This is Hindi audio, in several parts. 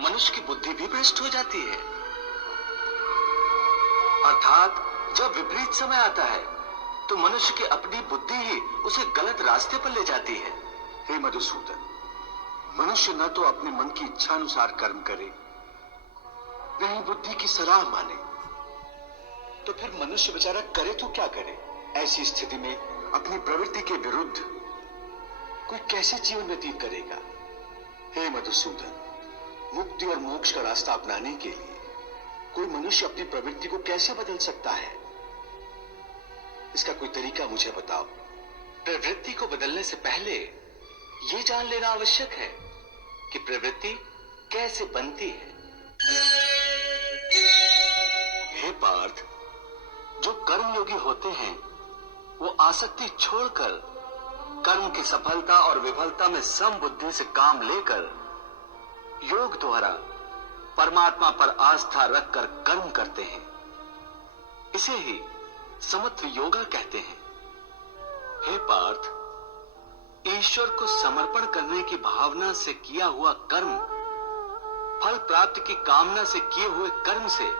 मनुष्य की बुद्धि भी भ्रष्ट हो जाती है। अर्थात जब विपरीत समय आता है तो मनुष्य की अपनी बुद्धि ही उसे गलत रास्ते पर ले जाती है। हे मधुसूदन, मनुष्य न तो अपने मन की इच्छा अनुसार कर्म करे, न ही बुद्धि की सलाह माने, तो फिर मनुष्य बेचारा करे तो क्या करे? ऐसी स्थिति में अपनी प्रवृत्ति के विरुद्ध कोई कैसे जीवन व्यतीत करेगा? हे मधुसूदन, मुक्ति और मोक्ष का रास्ता अपनाने के लिए कोई मनुष्य अपनी प्रवृत्ति को कैसे बदल सकता है? इसका कोई तरीका मुझे बताओ। प्रवृत्ति को बदलने से पहले यह जान लेना आवश्यक है कि प्रवृत्ति कैसे बनती है। हे पार्थ, जो कर्मयोगी होते हैं वो आसक्ति छोड़कर कर्म की सफलता और विफलता में समबुद्धि से काम लेकर योग द्वारा परमात्मा पर आस्था रखकर कर्म करते हैं। इसे ही समत्व योगा कहते हैं। हे पार्थ, ईश्वर को समर्पण करने की भावना से किया हुआ कर्म फल प्राप्ति की कामना से किए हुए कर्म से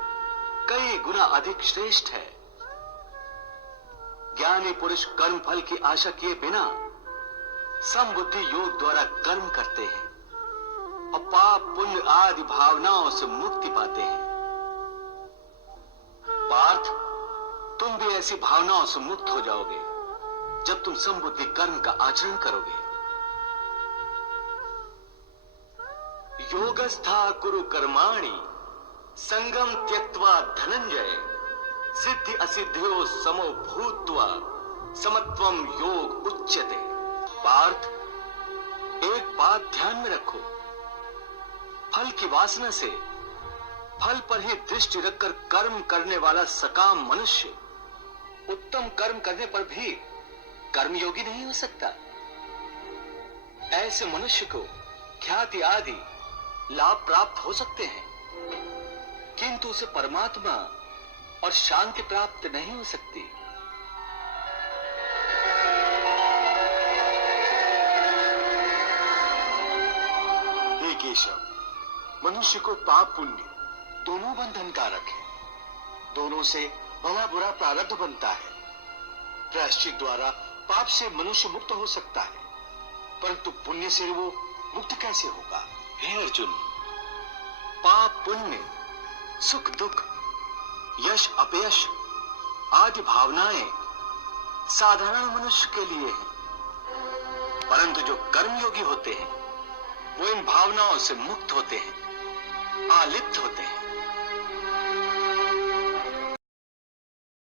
कई गुना अधिक श्रेष्ठ है। ज्ञानी पुरुष कर्म फल की आशा किए बिना समबुद्धि योग द्वारा कर्म करते हैं और पाप पुण्य आदि भावनाओं से मुक्ति पाते हैं। पार्थ, तुम भी ऐसी भावनाओं से मुक्त हो जाओगे जब तुम समबुद्धि कर्म का आचरण करोगे। योगस्था कुरु कर्माणि संगम त्यक्त्वा धनंजय सिद्धि असिद्धियों समो भूत्वा समत्वम योग उच्यते। पार्थ, एक बात ध्यान में रखो, फल की वासना से फल पर ही दृष्टि रखकर कर्म करने वाला सकाम मनुष्य उत्तम कर्म करने पर भी कर्मयोगी नहीं हो सकता। ऐसे मनुष्य को ख्याति आदि लाभ प्राप्त हो सकते हैं, किंतु उसे परमात्मा और शांति प्राप्त नहीं हो सकती। हे केशव, मनुष्य को पाप पुण्य दोनों बंधन कारक है। दोनों से भला बुरा प्रारब्ध बनता है। प्रायश्चित द्वारा पाप से मनुष्य मुक्त हो सकता है, परंतु पुण्य से वो मुक्त कैसे होगा? हे अर्जुन, पाप पुण्य, सुख दुख, यश अपयश आदि भावनाएं साधारण मनुष्य के लिए हैं, परंतु जो कर्मयोगी होते हैं वो इन भावनाओं से मुक्त होते हैं, आलिप्त होते हैं।